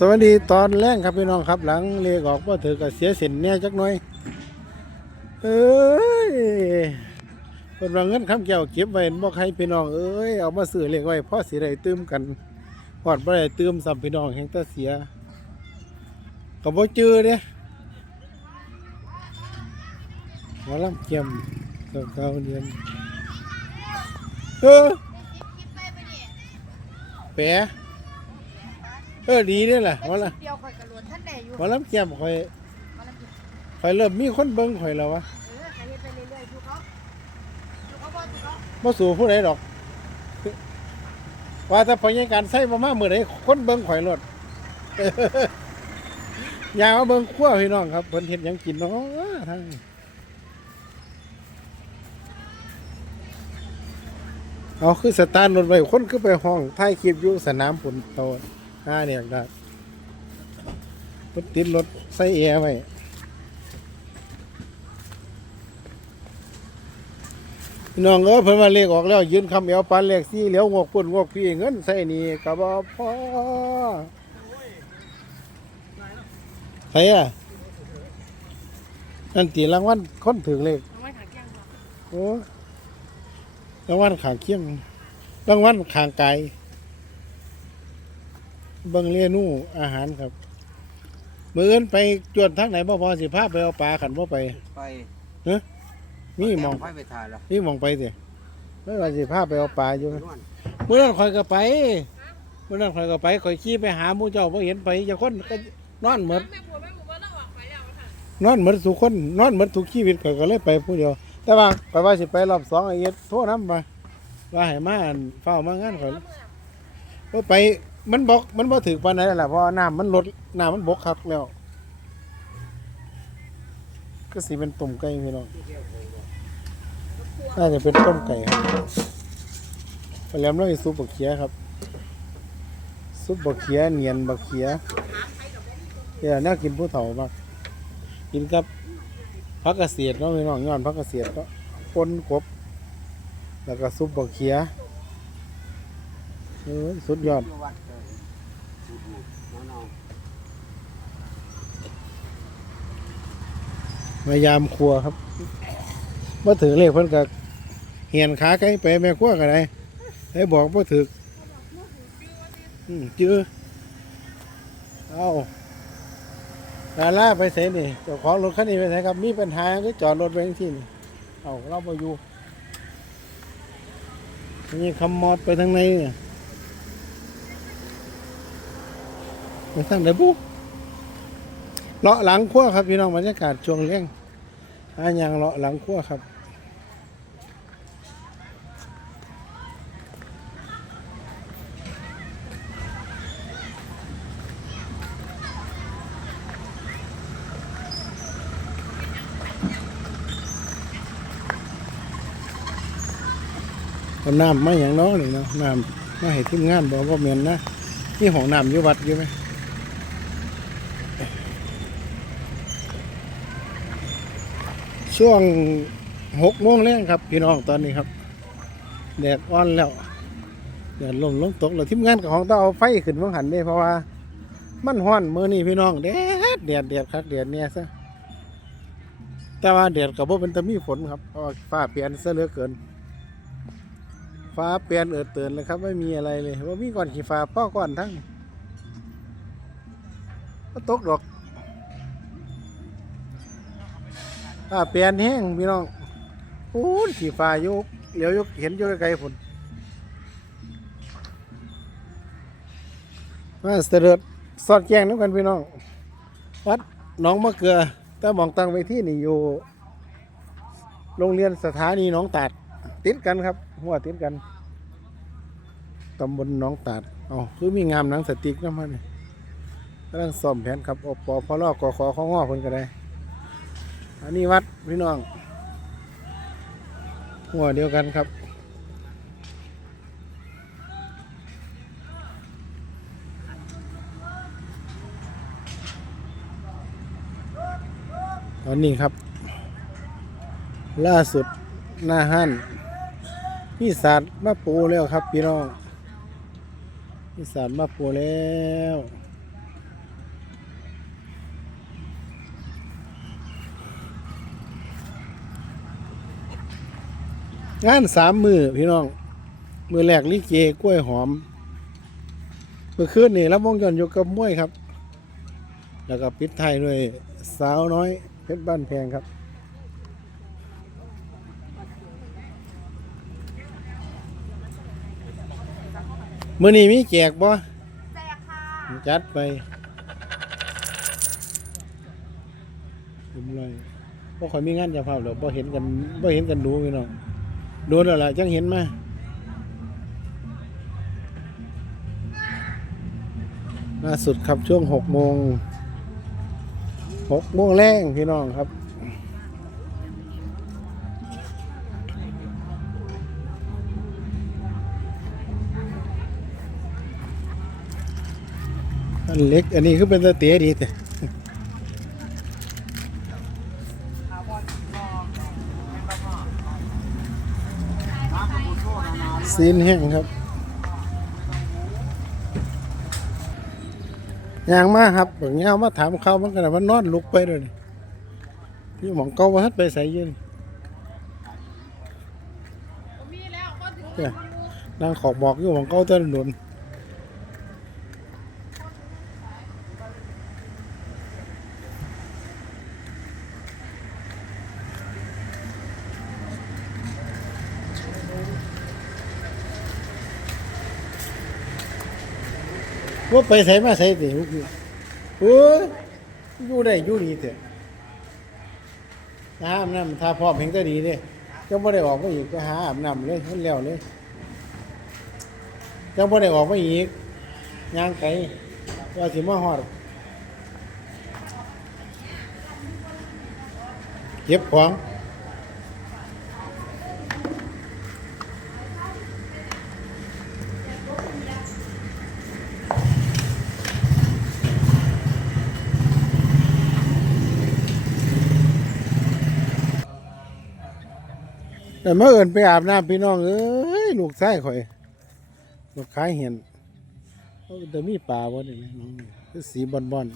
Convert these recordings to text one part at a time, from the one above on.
สวัสดีตอนแรกครับพี่น้องครับหลังเลกออกว่าถือกับเสียสินเนี่ยจักหน่อย เอ้ยคนว่าเงินคำเกี่ยวเก็บไว้บ่ใครพี่น้องเอ้ยเอามาซื้อเลขไว้เพราะสิได้ตื้มกันพอดบ่ได้ตื้มซ้ำพี่น้องแห่งตาเสียก็บ่เจอเด้หมอลำเกียมเก่าเดือนเออแปะ เออดีเด้อล่ะหมอละเดียวข่อยกระโดดท่านใดอยู่หมอลำเกียมข่อยมาแล้วกินข่อยเริ่มมีคนเบิ่งข่อยแล้ววะเออใครเฮ็ดไปเรื่อยๆดูเขาดูเขาบ่ดูเขาบ่สู่ผู้ใดดอก ว่าแต่พอยังการใส่บ่มามื้อใดคนเบิ่งข่อยรถอยากมาเบิ่งครัวพี่น้องครับเพิ่นเฮ็ดหยังกินเนาะทางนี้เอาคือสตาร์ทรถไว้คนคือไปห้องถ่ายคลิปอยู่สนามฝนโต ห้าเนี่ยได้เพิ่นติดรถใส่แอร์ไว้พี่น้องเอ้ยเพิ่นว่าเลขออกแล้ว ยืนคำเอวปานเลขสี่เหลียวงอกปุ่นงอกพี่เงินใส่นี่ก็บ่พอใครอะนั่นตีรางวัลคนถึงเลขเอาไว้ถังแก้งครับโอ้รางวัลขางเคียงรางวัลขางไกาย เบิ่งเรียนูอาหารครับมื้ออื่นไปจวดทางไหนบ่พอสิพาไปเอาปลาขันบ่ไป ไปมีหมองไฟไปถ่ายแล้วมีหมองไปสิไม่ว่าสิพาไปเอาปลาอยู่นวลเมื่อนั้นข่อยก็ไปเมื่อนั้นข่อยก็ไปข่อยขี่ไปหาหมู่เจ้าบ่เห็นไปอย่าคนก็นอนเหมือนแม่บัวแม่บัวเราออกไปแล้วค่ะนอนเหมือนทุกคนนอนเหมือนทุกชีวิตข่อยก็เลยไปผู้เดียว แต่ว่าข่อยว่าสิไปรอบสองไอ้เอ็ดโทรนำมาว่าให้มาอั่นเฝ้ามางานข่อยว่าไป มันบอกมันบ่ถึกปานไหนล่ะเพราะน้ำมันลดน้ำมันบกคักแล้ว ก็สิเป็นต้มไก่พี่น้องน่าจะเป็นต้มไก่ครับไปแล้วเราอีซุปบักเขียครับ ซุปบักเขียเนียนบักเขียเดี๋ยวน่ากินผู้เฒ่ามากกินกับพักเกษตรเนาะพี่น้องย้อนพักเกษตรเนาะปนกบ แล้วก็ซุปบักเขียเออสุดยอด อยู่วัดเลยน้อง มายามครัวครับมาถึงเลขเพิ่นก็เหียนขาไก่ไปแม่ครัวกันไดให้บอกว่าถึกอืมจื้อเอาดาล่าไปเสนี่เจ้าของรถคันนี้ไปไหนครับ มีปัญหาก็จอดรถไว้ที่นี่เอาเราไปอยู่นี่คำมอดไปทางในเนี่ย ไปทางไหนบุ๊เลาะหลังขั้วครับพี่น้องบรรยากาศช่วงเลี้ยงหาหยังเลาะหลังขั้วครับน้ำมาอย่างน้อยนี่เนาะน้ำมาให้ทีมงานบอกว่าเมียนนะนี่ของน้ำอยู่วัดอยู่ไหม ช่วงหกโมงแรงครับ พี่น้องตอนนี้ครับแดดอ่อนแล้วแดดลมลงตกแล้วทีมงานของต้องเอาไฟขึ้นเมื่อหันได้เพราะว่า มันห้อนเมื่อนี่พี่น้องแดดแดดแดดครับแดดเนี่ยซะแต่ว่าแดดกับว่าเป็นตะมีฝนครับเพราะฟ้าเปลี่ยนซะเหลือเกิน ฟ้าเปลี่ยนเอิดเตือนเลยครับไม่มีอะไรเลยว่ามีก่อนขี่ฟ้าป้อก่อนทั้งตกดอก อ่าเปลี่ยนแห้งพี่น้องปูนสีฟ้าอยกเหลียวยกเห็นอยู่ไกลๆพุ่นมาเสด็จสอดแจ้งน้ำกันพี่น้อง วัดหนองมะเกลือแต่มองตังไปที่นี่อยู่ โรงเรียนสถานีหนองตาด ติดกันครับหัวติดกันตำบลหนองตาดอ๋อคือมีงามหนังสติ๊กน้ำมันกำลังซ่อมแผนครับอปอพอลอกขอของง้อเพิ่นก็ได้ อันนี้วัดพี่น้อง หัวเดียวกันครับ ตอนนี้ครับ ล่าสุดหน้าห้านพี่สาดมาปูแล้วครับพี่น้องพี่สาดมาปูแล้ว งานสามมือพี่น้อง มือแรกลิเกกล้วยหอม เมื่อคืนนี่รับวงจรอยู่กับมวยครับ แล้วก็ปิดไทายด้วยสาวน้อยเพชรบ้านแพงครับมือนี้มีแจกบ่แจกค่ะ จัดไปเรียบร้อยบ่ค่อยมีงานจะภาพหรอกบ่เห็นกันบ่เห็นกันดูพี่น้อง โดนแล้วล่ะจังเห็นมาล่าสุดครับช่วงหกโมงหกโมงแรงพี่น้องครับอันเล็กอันนี้คือเป็นตะเตียดีแต่ ซีนแห้งครับยางมาครับแบบเงามาถามเขามันกันว่านอนลุกไปเลยพี่หมองเกาว่าฮัดไปใส่ยืนมีแล้วก็ถึงเนี่ยนางขอบบอกอยู่หมองเกาเต้นหนุน ว่าไปใส่มาใส่ติพวกนี้โอ้ยอยู่ได้อยู่ดีเถอะน้ำน้ำถ้าพร้อมเห็นก็ดีเด้เจ้าบ่ได้ออกมาอีกก็หาอาบน้ำเลยมันแล้วเลยเจ้าบ่ได้ออกมาอีกย่างไก่ว่าสิมาฮอดเก็บของ แต่เมื่อเอินไปอาบน้ำพี่น้องเอ้ยลูกชายข่อยลูกขายเห็นเขาจะมีปลาบ่เนี่ยน้องสีบอลบอล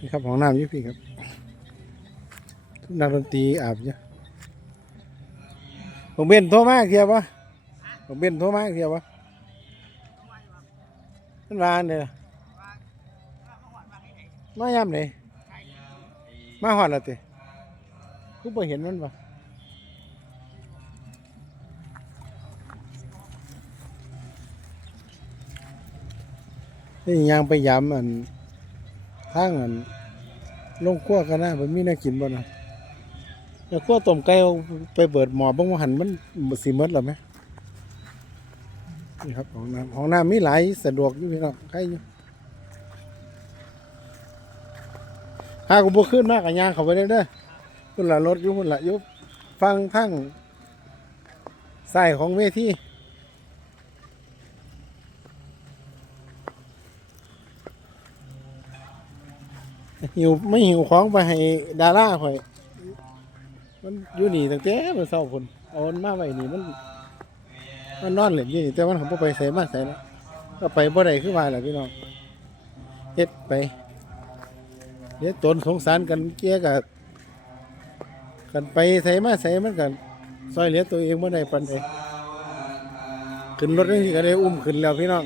นี่ครับของน้ำยี่พี่ครับนักดนตรีอาบเนี่ยผมเบนโทรมากเทียบวะผมเบนโทรมากเทียบวะมันวานเลยล่ะมายามไหนมาหอดละติกูไปเห็นมันปะ นี่ยังไปย้ำอันทางอันลงขั้วกันนะมันมีน่ากินบ่นะแล้วขั้วต้มไก่เอาไปเบิดหมอบ้างว่าหันมันสีมดหรอไหมนี่ครับของน้ำของน้ำมีหลายสะดวกอยู่พี่น้องใครอยู่หากูบ่ขึ้นมากกับยางเขาไปได้เด้อพุ่นละรถอยู่พุ่นละยุบฟังทั้งใส่ของเวที หิวไม่หิวของไปให้ดาราข่อย มันอยู่นี่ตั้งแต่มื่อเช้าพุ่นเอามันมาไว้นี่มัน มันนอนเล่นอยู่นี่แต่มันผมบ่ไปใส่มาใส่แล้วก็ไปบ่ได้คือว่าแหละพี่น้องเฮ็ดไปเดี๋ยวตนสงสารกันเกี้ยกับกันไปใส่มาใส่มันกันซอยเหลือตัวเองบ่ได้ปานใดขึ้นรถนี่ก็ได้อุ้มขึ้นแล้วพี่น้อง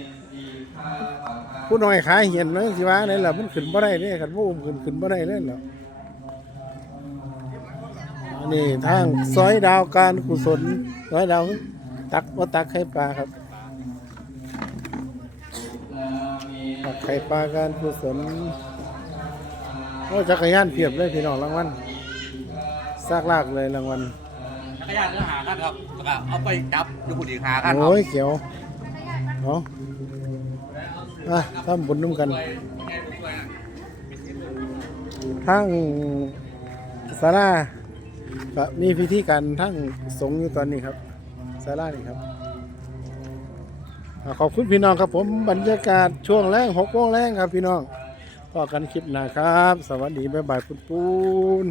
ผู้น้อยขาเหียนน้อยสิว่าไหนล่ะมันขึ้นบ่ได้เด้คันบ่อุ้มขึ้นขึ้นบ่ได้เลยแล้วอันนี้ทางซอยดาวการกุศลซอยดาวตักว่าตักไข่ปลาครับตักไข่ปลาการกุศลโอ้จักรยานเพียบเลยพี่น้องรางวัลซากลากเลยรางวัลจักรยานเนื้อหากันครับแล้วก็เอาไปจับดูผู้ดีหากันครับโอ้ยเขียวเอา อะทำบุญน้ำกัน ทั้งศาลาก็มีพิธีการทั้งสงฆ์อยู่ตอนนี้ครับศาลานี่ครับขอบคุณพี่น้องครับผมบรรยากาศช่วงแรงหกโมงแรงครับพี่น้องพอกันคลิปหน้าครับ สวัสดีบ๊ายบายปุ้นปุ้น